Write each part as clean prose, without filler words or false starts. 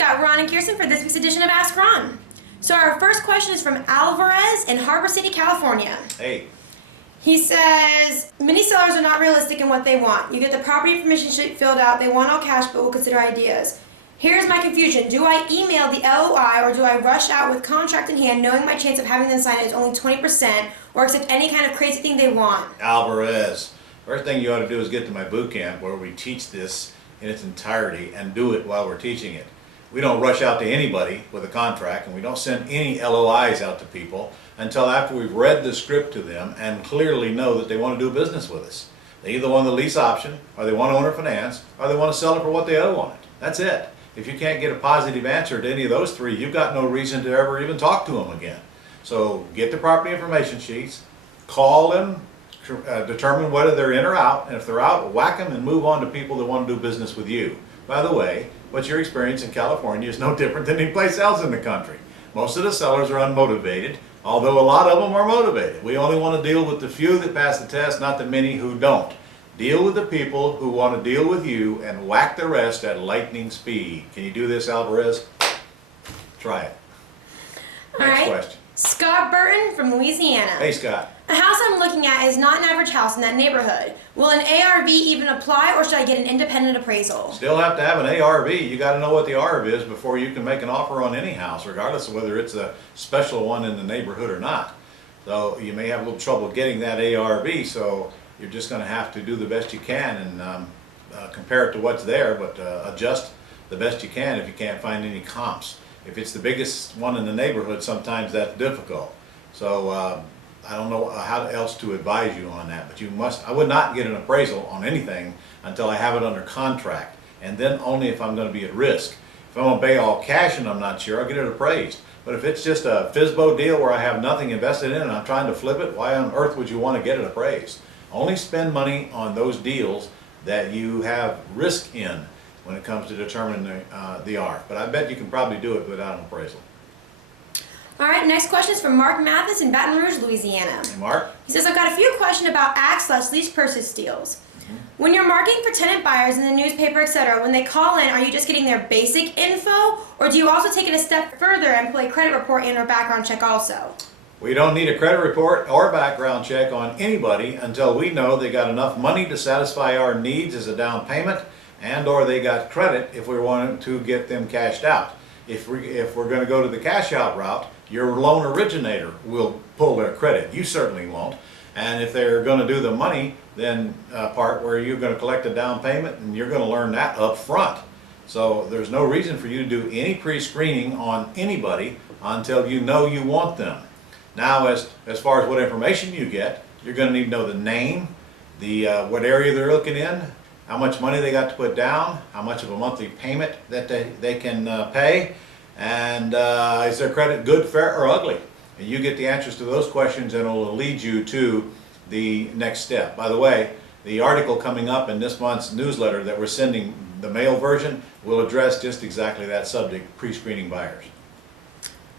got Ron and Kirsten for this week's edition of Ask Ron. So our first question is from Alvarez in Harbor City, California. Hey. He says, many sellers are not realistic in what they want. You get the property information sheet filled out, they want all cash but will consider ideas. Here's my confusion. Do I email the LOI or do I rush out with contract in hand knowing my chance of having them sign it is only 20% or accept any kind of crazy thing they want? Alvarez, first thing you ought to do is get to my boot camp where we teach this in its entirety and do it while we're teaching it. We don't rush out to anybody with a contract, and we don't send any LOIs out to people until after we've read the script to them and clearly know that they want to do business with us. They either want the lease option, or they want owner finance, or they want to sell it for what they owe on it. That's it. If you can't get a positive answer to any of those three, you've got no reason to ever even talk to them again. So get the property information sheets, call them, determine whether they're in or out, and if they're out, whack them and move on to people that want to do business with you. By the way, what your experience in California is no different than any place else in the country. Most of the sellers are unmotivated, although a lot of them are motivated. We only want to deal with the few that pass the test, not the many who don't. Deal with the people who want to deal with you and whack the rest at lightning speed. Can you do this, Alvarez? Try it. Next question. Scott Burton from Louisiana. Hey, Scott. A house I'm looking at is not an average house in that neighborhood. Will an ARV even apply, or should I get an independent appraisal? Still have to have an ARV. You got to know what the ARV is before you can make an offer on any house, regardless of whether it's a special one in the neighborhood or not. So you may have a little trouble getting that ARV, so you're just going to have to do the best you can and compare it to what's there, but adjust the best you can if you can't find any comps. If it's the biggest one in the neighborhood, sometimes that's difficult. So I don't know how else to advise you on that, but you must, I would not get an appraisal on anything until I have it under contract, and then only if I'm going to be at risk. If I'm going to pay all cash and I'm not sure, I'll get it appraised. But if it's just a FSBO deal where I have nothing invested in and I'm trying to flip it, why on earth would you want to get it appraised? Only spend money on those deals that you have risk in when it comes to determining the ARV. But I bet you can probably do it without an appraisal. All right, next question is from Mark Mathis in Baton Rouge, Louisiana. Hey, Mark. He says, I've got a few questions about ACT/lease purchase deals. When you're marketing for tenant buyers in the newspaper, etc., when they call in, are you just getting their basic info, or do you also take it a step further and play credit report and or background check also? We don't need a credit report or background check on anybody until we know they got enough money to satisfy our needs as a down payment, and or they got credit if we want to get them cashed out. If we're going to go to the cash out route, your loan originator will pull their credit. You certainly won't. And if they're going to do the money, then part where you're going to collect a down payment, and you're going to learn that up front. So there's no reason for you to do any pre-screening on anybody until you know you want them. Now, as far as what information you get, you're going to need to know the name, the what area they're looking in, how much money they got to put down, how much of a monthly payment that they can pay, and is their credit good, fair, or ugly? And you get the answers to those questions, and it will lead you to the next step. By the way, the article coming up in this month's newsletter that we're sending, the mail version, will address just exactly that subject, pre-screening buyers.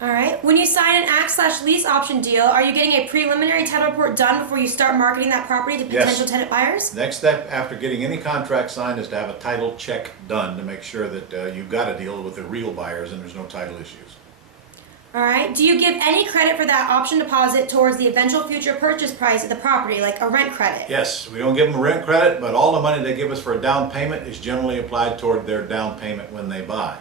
All right. When you sign an ACT/lease option deal, are you getting a preliminary title report done before you start marketing that property to potential tenant buyers? Next step after getting any contract signed is to have a title check done to make sure that you've got to deal with the real buyers and there's no title issues. All right. Do you give any credit for that option deposit towards the eventual future purchase price of the property, like a rent credit? Yes, we don't give them rent credit, but all the money they give us for a down payment is generally applied toward their down payment when they buy.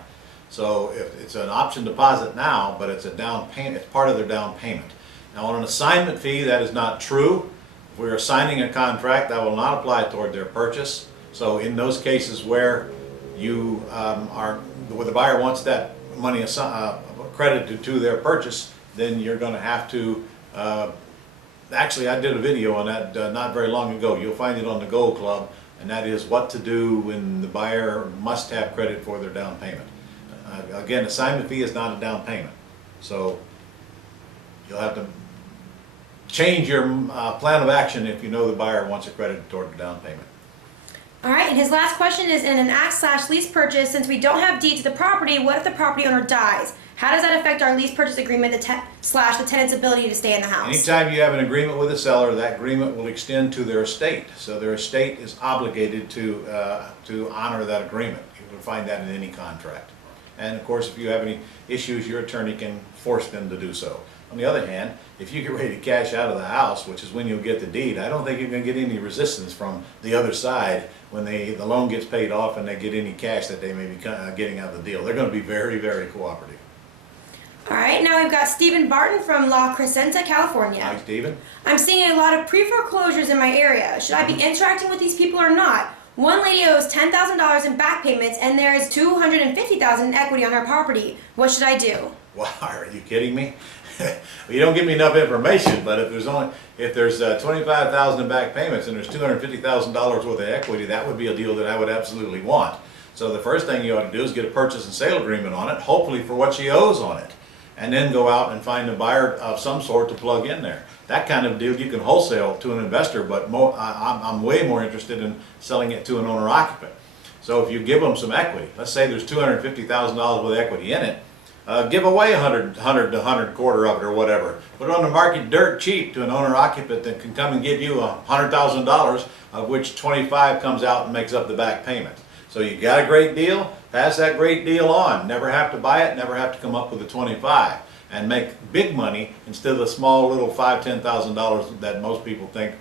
So if it's an option deposit now, but it's a down payment, it's part of their down payment. Now on an assignment fee, that is not true. If we're assigning a contract, that will not apply toward their purchase. So in those cases where you where the buyer wants that money credited to their purchase, then you're going to have to, actually I did a video on that not very long ago. You'll find it on the Gold Club, and that is what to do when the buyer must have credit for their down payment. Again, assignment fee is not a down payment, so you'll have to change your plan of action if you know the buyer wants a credit toward the down payment. All right, and his last question is, in an ACT/lease purchase, since we don't have deed to the property, what if the property owner dies? How does that affect our lease purchase agreement slash the tenant's ability to stay in the house? Anytime you have an agreement with a seller, that agreement will extend to their estate. So their estate is obligated to honor that agreement. You can find that in any contract. And of course, if you have any issues, your attorney can force them to do so. On the other hand, if you get ready to cash out of the house, which is when you'll get the deed, I don't think you're going to get any resistance from the other side when the loan gets paid off and they get any cash that they may be getting out of the deal. They're going to be very, very cooperative. All right, now we've got Stephen Barton from La Crescenta, California. Hi, Stephen. I'm seeing a lot of pre-foreclosures in my area. Should I be interacting with these people or not? One lady owes $10,000 in back payments and there is $250,000 in equity on her property. What should I do? Wow, are you kidding me? Well, you don't give me enough information, but if there's 25,000 in back payments and there's $250,000 worth of equity, that would be a deal that I would absolutely want. So the first thing you ought to do is get a purchase and sale agreement on it, hopefully for what she owes on it, and then go out and find a buyer of some sort to plug in there. That kind of deal you can wholesale to an investor, but I'm way more interested in selling it to an owner-occupant. So if you give them some equity, let's say there's $250,000 worth of equity in it, give away 100 to 125 of it or whatever. Put it on the market dirt cheap to an owner-occupant that can come and give you $100,000, of which 25 comes out and makes up the back payment. So you got a great deal, pass that great deal on. Never have to buy it, never have to come up with the 25. And make big money instead of the small little $5,000, $10,000 that most people think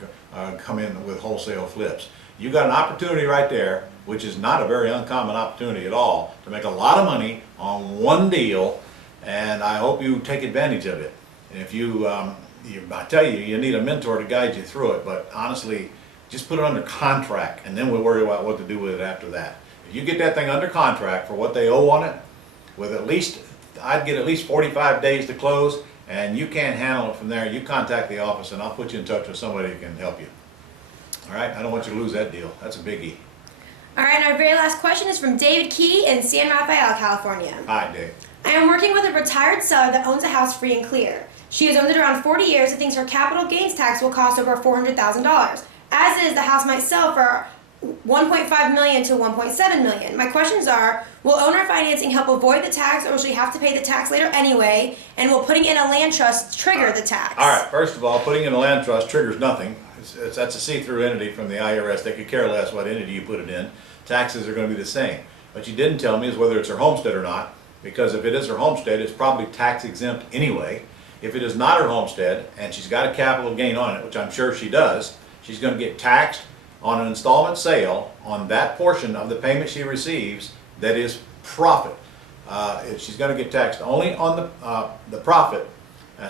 come in with wholesale flips. You got an opportunity right there, which is not a very uncommon opportunity at all, to make a lot of money on one deal, and I hope you take advantage of it. And if I tell you, you need a mentor to guide you through it, but honestly, just put it under contract, and then we'll worry about what to do with it after that. If you get that thing under contract for what they owe on it, with I'd get at least 45 days to close, and you can't handle it from there, you contact the office and I'll put you in touch with somebody who can help you. All right, I don't want you to lose that deal. That's a biggie. All right, and our very last question is from David Key in San Rafael, California. Hi, Dave. I am working with a retired seller that owns a house free and clear. She has owned it around 40 years and thinks her capital gains tax will cost over $400,000. As is, the house might sell for $1.5 million to $1.7 million. My questions are, will owner financing help avoid the tax, or will she have to pay the tax later anyway? And will putting in a land trust trigger the tax? All right, first of all, putting in a land trust triggers nothing. That's a see-through entity from the IRS. They could care less what entity you put it in. Taxes are going to be the same. What you didn't tell me is whether it's her homestead or not, because if it is her homestead, it's probably tax exempt anyway. If it is not her homestead and she's got a capital gain on it, which I'm sure she does, she's going to get taxed on an installment sale on that portion of the payment she receives that is profit. She's going to get taxed only on the profit.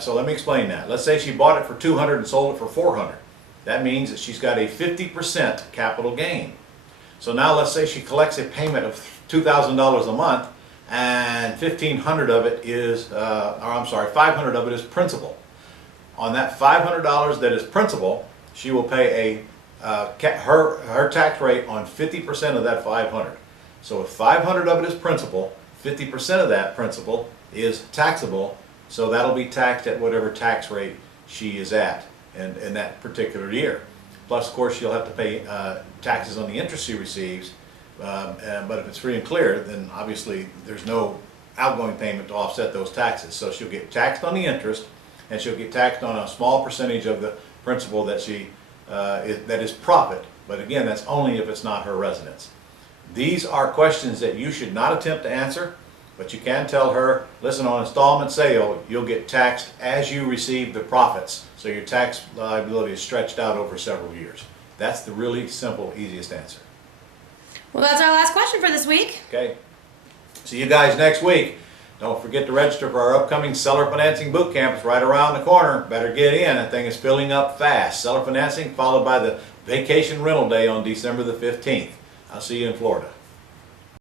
So let me explain that. Let's say she bought it for $200 and sold it for $400. That means that she's got a 50% capital gain. So now let's say she collects a payment of $2,000 a month, and $500 of it is principal. On that $500 that is principal, she will pay her tax rate on 50% of that $500. So if $500 of it is principal, 50% of that principal is taxable, so that'll be taxed at whatever tax rate she is at in that particular year. Plus, of course, she'll have to pay taxes on the interest she receives, but if it's free and clear, then obviously there's no outgoing payment to offset those taxes. So she'll get taxed on the interest, and she'll get taxed on a small percentage of the principal that that is profit, but again, that's only if it's not her residence. These are questions that you should not attempt to answer, but you can tell her, listen, on installment sale, you'll get taxed as you receive the profits, so your tax liability is stretched out over several years. That's the really simple, easiest answer. Well, that's our last question for this week. Okay. See you guys next week. Don't forget to register for our upcoming Seller Financing Boot Camp. It's right around the corner. Better get in. That thing is filling up fast. Seller Financing followed by the Vacation Rental Day on December the 15th. I'll see you in Florida.